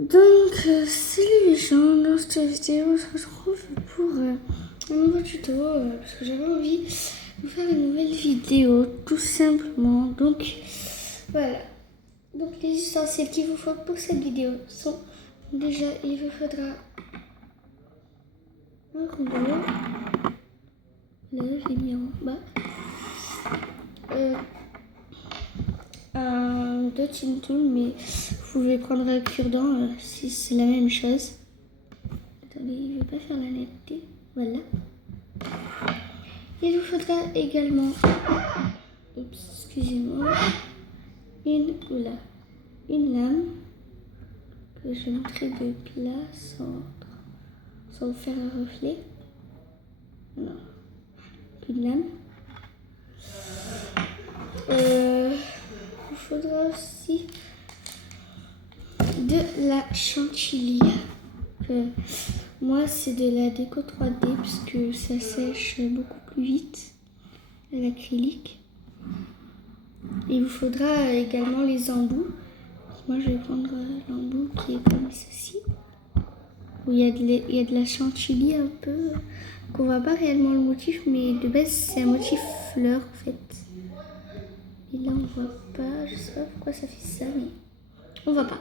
Donc, salut les gens, dans cette vidéo, on se retrouve pour un nouveau tuto, parce que j'avais envie de vous faire une nouvelle vidéo, tout simplement. Donc, voilà. Donc, les ustensiles qu'il vous faut pour cette vidéo sont, déjà, il vous faudra un rouleau, là, j'ai mis en bas, un dotting tool, mais vous pouvez prendre un cure-dent si c'est la même chose. Attendez, il ne veut pas faire la netteté. Voilà. Il vous faudra également, excusez-moi, une lame que je mettrai de plat sans vous faire un reflet. Non, une lame. Il vous faudra aussi de la chantilly. Moi, c'est de la déco 3D puisque ça sèche beaucoup plus vite à l'acrylique. Il vous faudra également les embouts. Moi, je vais prendre l'embout qui est comme ceci, où il y a de la chantilly un peu, qu'on voit pas réellement le motif, mais de base, c'est un motif fleur en fait. Et là, on voit pas, je sais pas pourquoi ça fait ça, mais on voit pas.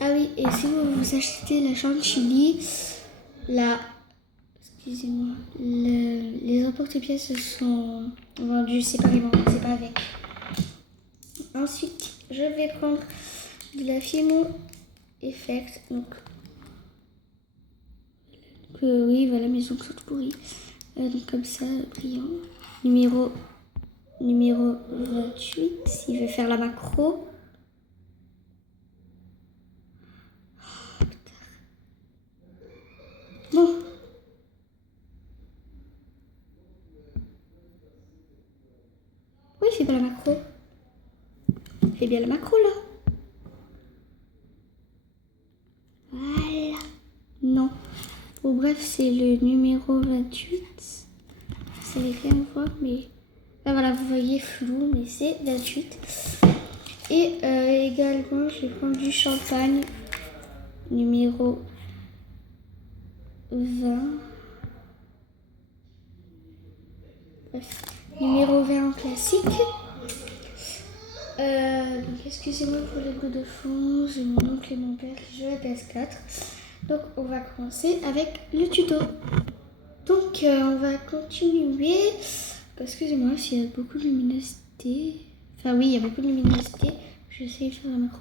Ah oui, et si vous achetez la chantilly, excusez-moi, les emporte-pièces sont vendus séparément, c'est pas avec. Ensuite, je vais prendre de la Fimo Effect. Donc, oui, voilà, mes ongles sont pourris. Donc, comme ça, brillant. Numéro 28, s'il veut faire la macro. Oh, putain. Bon. Oui, il fait pas la macro. Il fait bien la macro, là. Voilà. Non. Bon, bref, c'est le numéro 28. Vous savez rien voir, mais... Là, voilà, vous voyez flou, mais c'est 28. Et également, je vais prendre du champagne, numéro 20. Bref, numéro 20 en classique. Donc, excusez-moi pour les bruits de fond, j'ai mon oncle et mon père qui jouent à PS4. Donc, on va commencer avec le tuto. Donc, on va continuer. Excusez-moi s'il y a beaucoup de luminosité. Enfin, oui, il y a beaucoup de luminosité. Je vais essayer de faire un macro.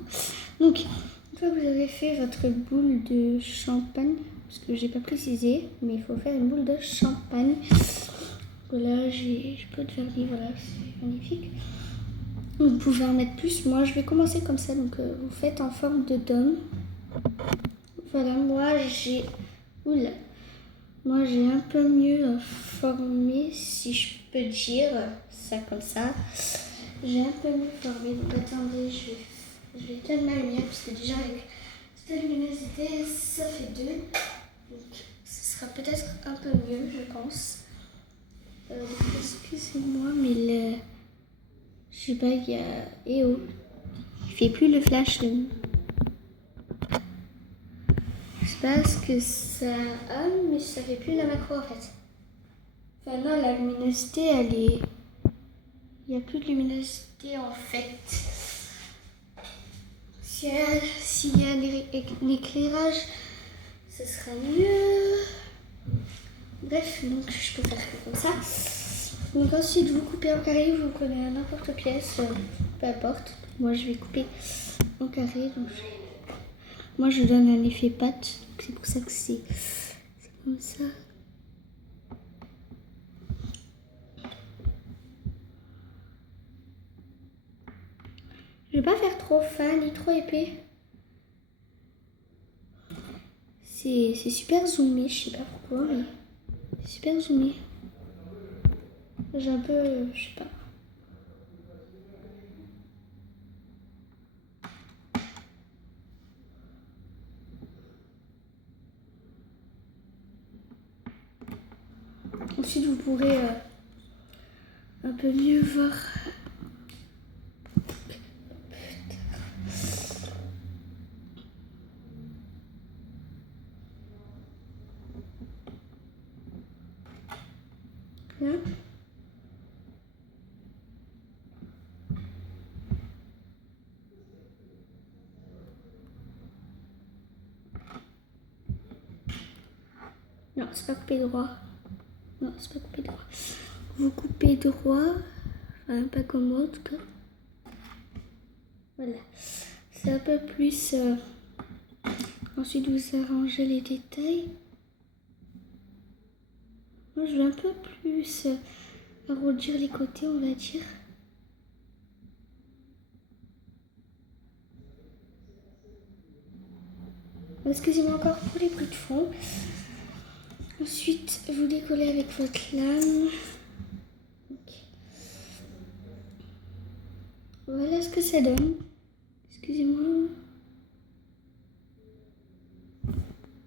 Donc, une fois que vous avez fait votre boule de champagne, parce que j'ai pas précisé, mais il faut faire une boule de champagne. Voilà, j'ai peu de vernis, voilà, c'est magnifique. Vous pouvez en mettre plus. Moi, je vais commencer comme ça. Donc, vous faites en forme de dôme. Voilà, moi, j'ai un peu mieux formé, si je peux dire ça comme ça. J'ai un peu mieux formé. Donc, attendez, je vais éteindre ma lumière parce que déjà, avec cette luminosité, ça fait 2. Donc, ce sera peut-être un peu mieux, je pense. Excusez-moi, mais je sais pas, il y a... il fait plus le flash. Je sais pas ce que ça a, mais ça fait plus la macro en fait. Enfin non, la luminosité, elle est... Il n'y a plus de luminosité en fait. S'il y a un éclairage, ce sera mieux. Bref, donc je peux faire comme ça. Donc ensuite, vous coupez en carré, vous prenez n'importe pièce, peu importe. Moi, je vais couper en carré. Donc moi, je donne un effet pâte. C'est pour ça que c'est comme ça. Je vais pas faire trop fin ni trop épais. C'est super zoomé, je sais pas pourquoi, mais c'est super zoomé. J'ai un peu, je sais pas. Ensuite, vous pourrez un peu mieux voir. Voilà. Non, c'est pas coupé droit. Non, c'est pas coupé droit. Vous coupez droit. Enfin, pas comme moi en tout cas. Voilà. C'est un peu plus... Ensuite, vous arrangez les détails. Moi, je vais un peu plus arrondir les côtés, on va dire. Excusez-moi encore pour les bruits de fond. Ensuite, vous décollez avec votre lame. Okay. Voilà ce que ça donne. Excusez-moi.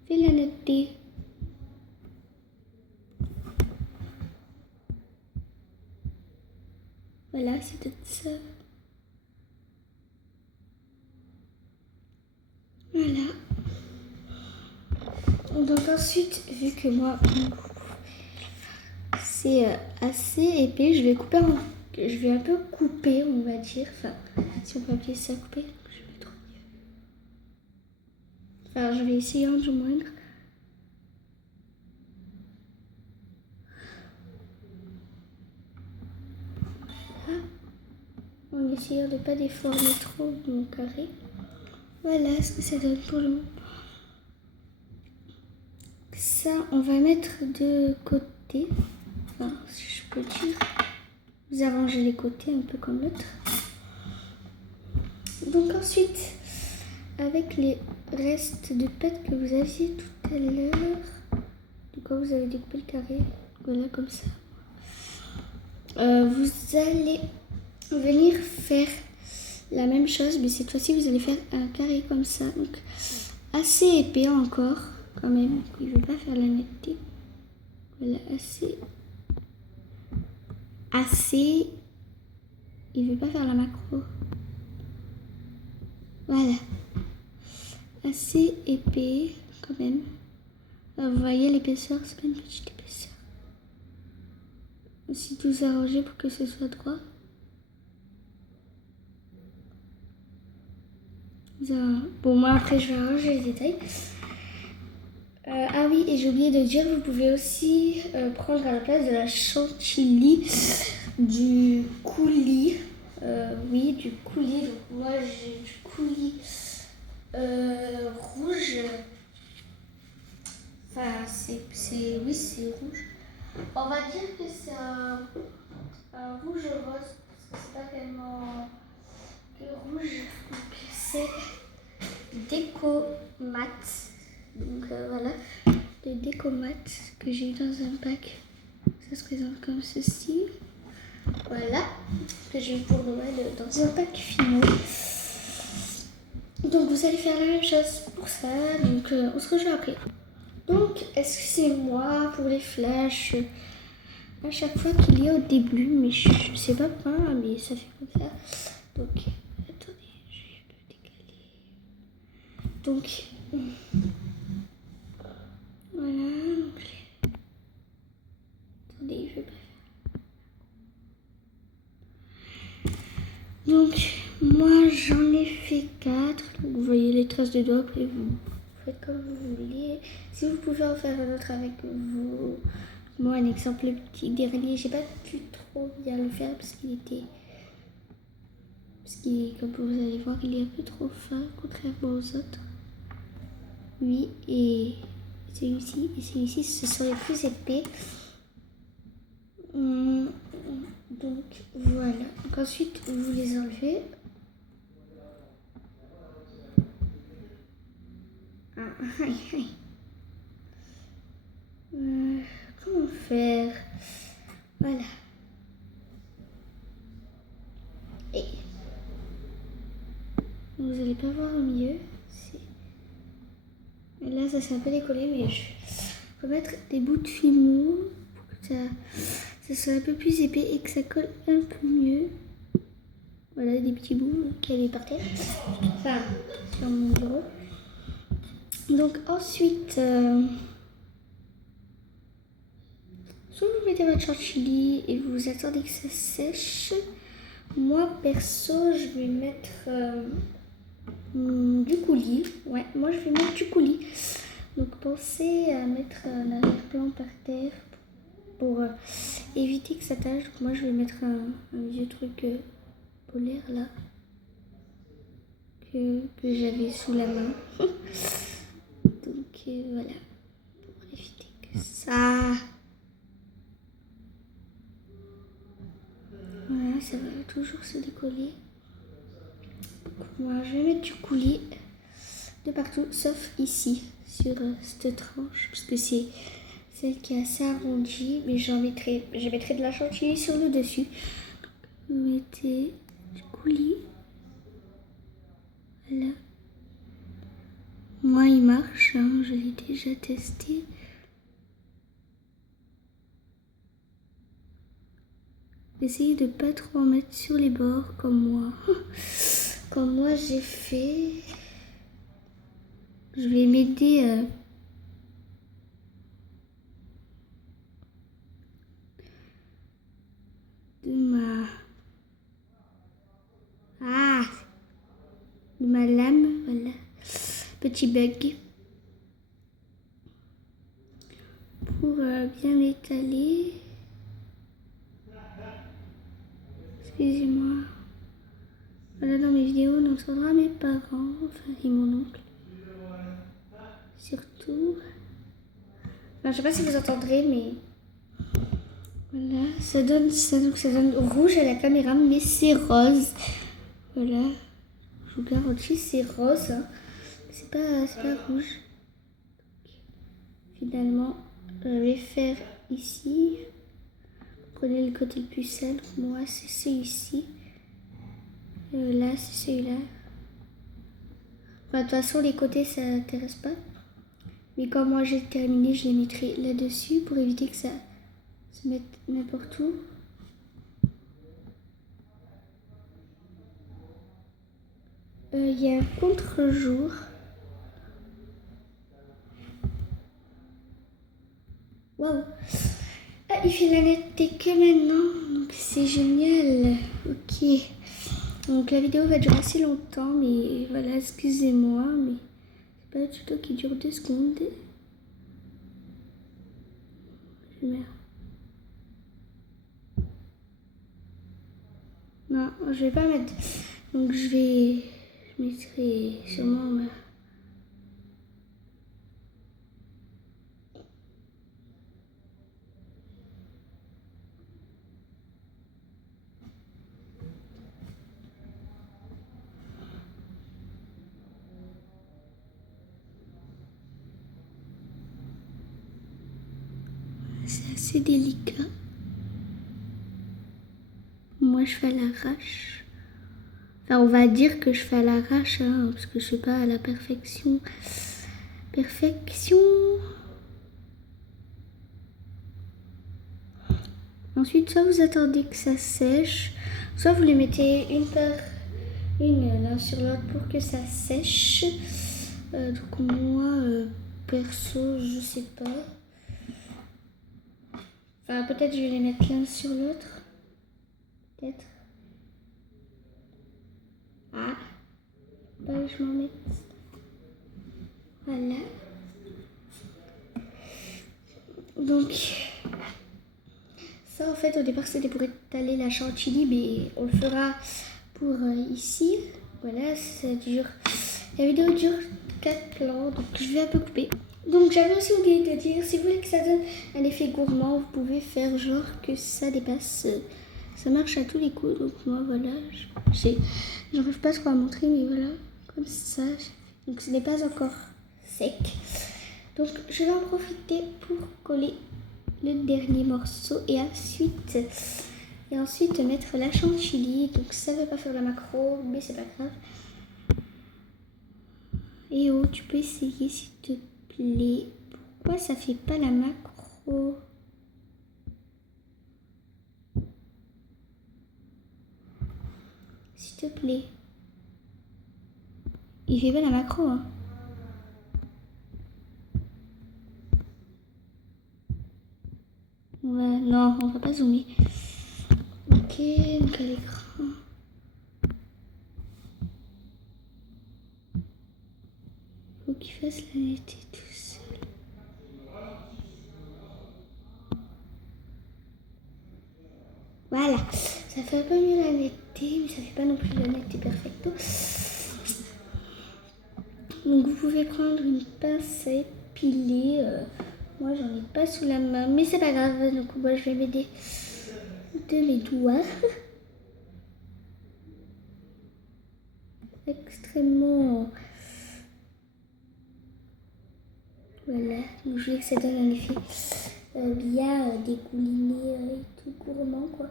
Fais la netteté. Voilà, c'est tout ça. Voilà. Donc ensuite, vu que moi, c'est assez épais, je vais un peu couper, on va dire. Enfin, si on peut appeler ça couper, je vais trop mieux. Enfin, je vais essayer en du moindre. En essayant de ne pas déformer trop mon carré. Voilà ce que ça donne pour le moment. Ça, on va mettre de côté. Enfin, si je peux dire. Vous arrangez les côtés un peu comme l'autre. Donc ensuite, avec les restes de pâte que vous aviez tout à l'heure, du coup vous avez découpé le carré, voilà comme ça. Vous allez venir faire la même chose, mais cette fois-ci vous allez faire un carré comme ça, donc assez épais encore quand même. Il ne veut pas faire la netteté. Voilà, assez. Il ne veut pas faire la macro. Voilà, assez épais quand même. Alors, vous voyez l'épaisseur, c'est pas une petite épaisseur. Aussi tout arranger pour que ce soit droit. Bon, moi après je vais arranger les détails. Ah oui, et j'ai oublié de dire, vous pouvez aussi prendre à la place de la chantilly du coulis. Oui, du coulis. Donc moi j'ai du coulis rouge. Enfin, oui, c'est rouge. On va dire que c'est un rouge rose, parce que c'est pas tellement que rouge. Donc c'est déco mat. Donc voilà, le déco mat que j'ai eu dans un pack. Ça se présente comme ceci. Voilà, que j'ai eu pour Noël dans un pack Fimo. Donc vous allez faire la même chose pour ça. Donc on se rejoint après. Donc excusez-moi pour les flashs à chaque fois qu'il y a au début, mais je sais pas pourquoi, mais ça fait comme ça. Donc attendez, je peux décaler. Donc voilà. Attendez, je vais pas faire. Donc moi j'en ai fait 4. Donc vous voyez les traces de doigts, après vous faites comme vous voulez. Si vous pouvez en faire un autre avec vous. Moi, un exemple, le petit dernier, j'ai pas pu trop bien le faire parce qu'il, comme vous allez voir, il est un peu trop fin, contrairement aux autres. Oui, et celui-ci, ce sont les plus épais. Donc, voilà. Donc, ensuite, vous les enlevez. Aïe, aïe. Comment faire? Voilà. Et vous n'allez pas voir au milieu. Là, ça s'est un peu décollé, mais je vais remettre des bouts de Fimo pour que ça soit un peu plus épais et que ça colle un peu mieux. Voilà, des petits bouts qui allaient par terre. Enfin, sur mon bureau. Donc ensuite, soit vous mettez votre chantilly et vous attendez que ça sèche. Moi, perso, je vais mettre du coulis. Ouais, moi, je vais mettre du coulis. Donc, pensez à mettre l'arrière-plan par terre pour éviter que ça tâche. Donc, moi, je vais mettre un vieux truc polaire, là, que j'avais sous la main. Donc, voilà. Pour éviter que ça... Voilà, ça va toujours se décoller. Moi, je vais mettre du coulis de partout, sauf ici, sur cette tranche, parce que c'est celle qui est assez arrondie, mais je mettrai de la chantilly sur le dessus. Vous mettez du coulis. Voilà. Moi, il marche, hein, je l'ai déjà testé. Essayez de pas trop en mettre sur les bords comme moi. Comme moi j'ai fait. Je vais m'aider de ma lame, voilà. Petit bug. Pour bien étaler. Excusez-moi. Voilà, dans mes vidéos, on entendra mes parents, enfin, et mon oncle. Surtout. Enfin, je sais pas si vous entendrez, mais voilà, ça donne rouge à la caméra, mais c'est rose. Voilà, je vous garantis, c'est rose. Hein. C'est pas rouge. Finalement, je vais faire ici. Prenez le côté le plus simple. Moi, c'est celui-ci. Là, c'est celui-là. Enfin, de toute façon, les côtés, ça n'intéresse pas. Mais quand moi j'ai terminé, je les mettrai là-dessus pour éviter que ça se mette n'importe où. Il y a un contre-jour. Waouh! Ah, il fait la netteté que maintenant, donc c'est génial. Ok. Donc la vidéo va durer assez longtemps, mais voilà, excusez-moi, mais c'est pas un tuto qui dure 2 secondes. Merde. Non, je vais pas mettre. Donc je mettrai sûrement ma... C'est assez délicat. Moi, je fais à l'arrache. Enfin, on va dire que je fais à l'arrache, hein, parce que je suis pas à la perfection. Ensuite, soit vous attendez que ça sèche, soit vous les mettez une par une l'un sur l'autre pour que ça sèche. Donc moi, perso, je sais pas. Enfin, peut-être je vais les mettre l'un sur l'autre. Peut-être. Ah, pas où je m'en mets. Voilà. Donc, ça en fait au départ c'était pour étaler la chantilly, mais on le fera pour ici. Voilà, la vidéo dure 4 plans, donc je vais un peu couper. Donc j'avais aussi oublié de dire, si vous voulez que ça donne un effet gourmand, vous pouvez faire genre que ça dépasse. Ça marche à tous les coups, donc moi voilà, j'arrive pas trop à montrer, mais voilà, comme ça. Donc ce n'est pas encore sec. Donc je vais en profiter pour coller le dernier morceau et ensuite mettre la chantilly. Donc ça ne va pas faire la macro, mais c'est pas grave. Et oh, tu peux essayer s'il te plaît. Pourquoi ça fait pas la macro? S'il te plaît. Il fait pas la macro, hein. Non, on va pas zoomer. Ok, donc à l'écran. Faut qu'il fasse la netteté tout seul. Voilà, ça fait un peu mieux la netteté, mais ça fait pas non plus la netteté perfecto. Donc vous pouvez prendre une pince à épiler. Moi j'en ai pas sous la main, mais c'est pas grave. Donc moi je vais m'aider de mes doigts. Extrêmement. Voilà, donc je voulais que ça donne un effet bien dégouliné et tout gourmand quoi.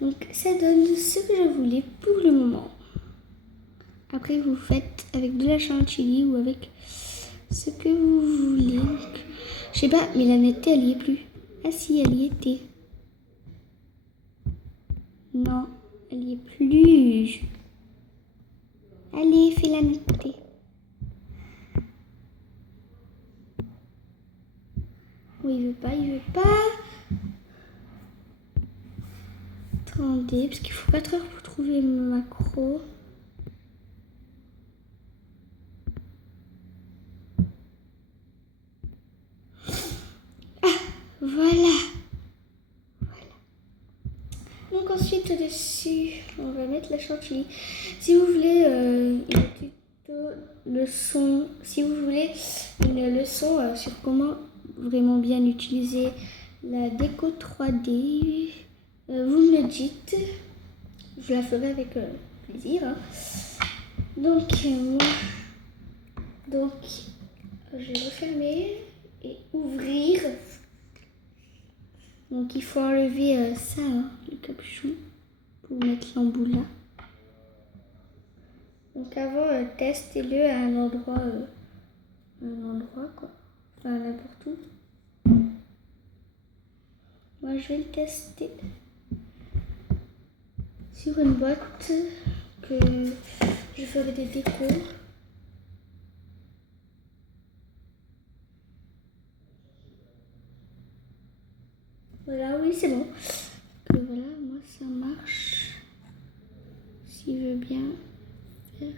Donc ça donne ce que je voulais pour le moment. Après vous faites avec de la chantilly ou avec ce que vous voulez. Donc, je sais pas, mais la netteté elle y est plus. Ah si, elle y était. Non, elle y est plus. Allez, fais la netteté. Oui, il veut pas, il veut pas. Attendez, parce qu'il faut 4 heures pour trouver le macro. Ah, voilà. Donc ensuite au-dessus, on va mettre la chantilly. Si vous voulez une leçon, si vous voulez une leçon sur comment vraiment bien utiliser la déco 3D, vous me le dites. Je la ferai avec plaisir. Hein. Donc je vais refermer et ouvrir. Donc il faut enlever ça, hein, le capuchon, pour mettre l'embout là. Donc avant, testez-le à un endroit quoi, enfin n'importe où. Moi je vais le tester sur une boîte que je ferai des décos. Voilà, oui c'est bon. Donc, voilà, moi ça marche. S'il veut bien faire.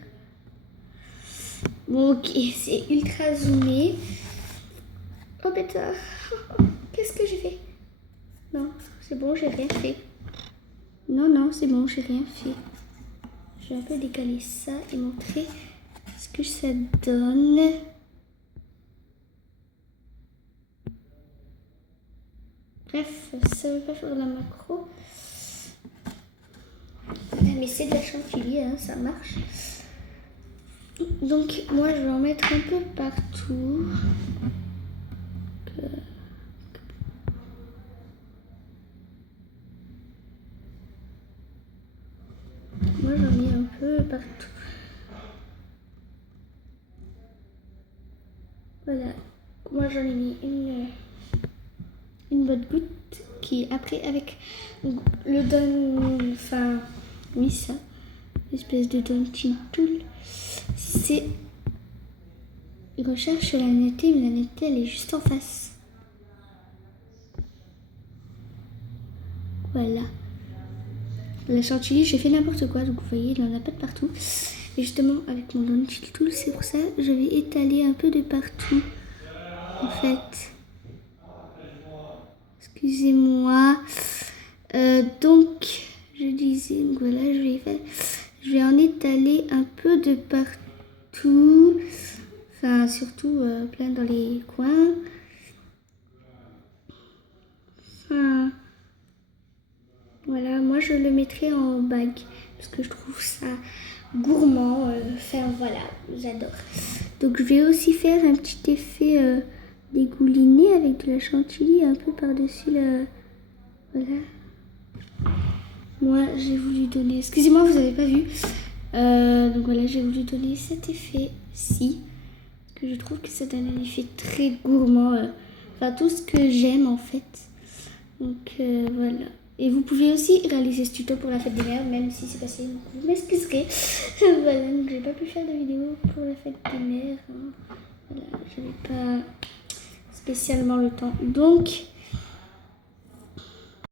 Bon ok, c'est ultra zoomé. Oh bêtard, qu'est-ce que j'ai fait? Non, c'est bon, j'ai rien fait. Non, c'est bon, j'ai rien fait. Je vais un peu décaler ça et montrer ce que ça donne. Bref, ça ne veut pas faire la macro. Mais c'est de la chantilly, hein, ça marche. Donc moi je vais en mettre un peu partout. Moi j'en mets un peu partout. Voilà. Moi j'en ai mis une bonne goutte qui après avec le don, enfin oui ça, l'espèce de Daunting Tool, c'est il recherche la netteté, mais la netteté elle est juste en face. Voilà. La chantilly, j'ai fait n'importe quoi, donc vous voyez, il n'en a pas de partout. Et justement, avec mon Daunting Tool, c'est pour ça que je vais étaler un peu de partout. En fait. Excusez-moi. Donc, je disais, donc voilà, je vais en étaler un peu de partout. Enfin, surtout plein dans les coins. Enfin, voilà, moi je le mettrai en bague parce que je trouve ça gourmand. Enfin voilà, j'adore. Donc je vais aussi faire un petit effet dégouliné avec de la chantilly un peu par-dessus le... Voilà. Moi j'ai voulu donner... Excusez-moi, vous n'avez pas vu. Donc voilà, j'ai voulu donner cet effet-ci. Parce que je trouve que ça donne un effet très gourmand. Enfin tout ce que j'aime en fait. Donc voilà. Et vous pouvez aussi réaliser ce tuto pour la fête des mères, même si c'est passé, vous m'excuserez. Voilà, donc j'ai pas pu faire de vidéo pour la fête des mères. Hein. Voilà. j'avais pas spécialement le temps. Donc,